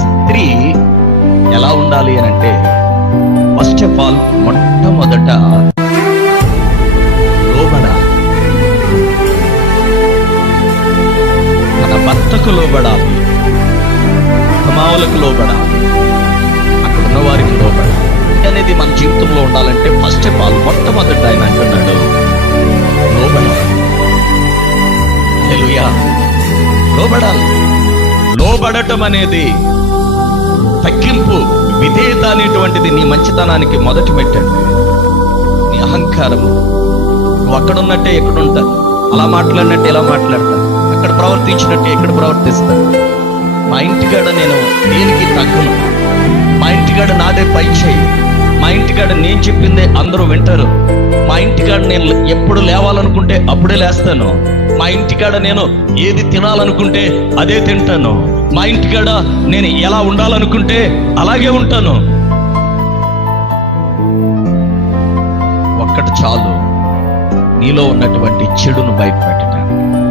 స్త్రీ ఎలా ఉండాలి అని అంటే, ఫస్ట్ ఆఫ్ ఆల్ మొట్టమొదట లోబడాలి. తన భర్తకు లోబడాలి, కుమారులకు లోబడాలి, అక్కడ ఉన్న వారికి లోబడాలి అనేది మన జీవితంలో ఉండాలంటే ఫస్ట్ ఆఫ్ ఆల్ మొట్టమొదట ఆయన అంటున్నాడు లోబడాలి. హల్లెలూయా. లోబడాలి. లోబడటం అనేది తగ్గింపు, విధేయత అనేటువంటిది నీ మంచితనానికి మొదటి పెట్టండి. నీ అహంకారము, నువ్వు అక్కడ ఉన్నట్టే ఎక్కడ ఉంటా, అలా మాట్లాడినట్టే ఇలా మాట్లాడతా, అక్కడ ప్రవర్తించినట్టే ఎక్కడ ప్రవర్తిస్తాను. మా ఇంటికాడ నేను దేనికి తగ్గను, మా ఇంటికాడ నాదే పై చేయి, మా ఇంటికాడ నేను చెప్పిందే అందరూ వింటారు, మా ఇంటికాడ నేను ఎప్పుడు లేవాలనుకుంటే అప్పుడే లేస్తాను, మా ఇంటికాడ నేను ఏది తినాలనుకుంటే అదే తింటాను, మా ఇంటికాడ నేను ఎలా ఉండాలనుకుంటే అలాగే ఉంటాను. ఒక్కటి చాలు నీలో ఉన్నటువంటి చెడును బయట పెట్టడానికి.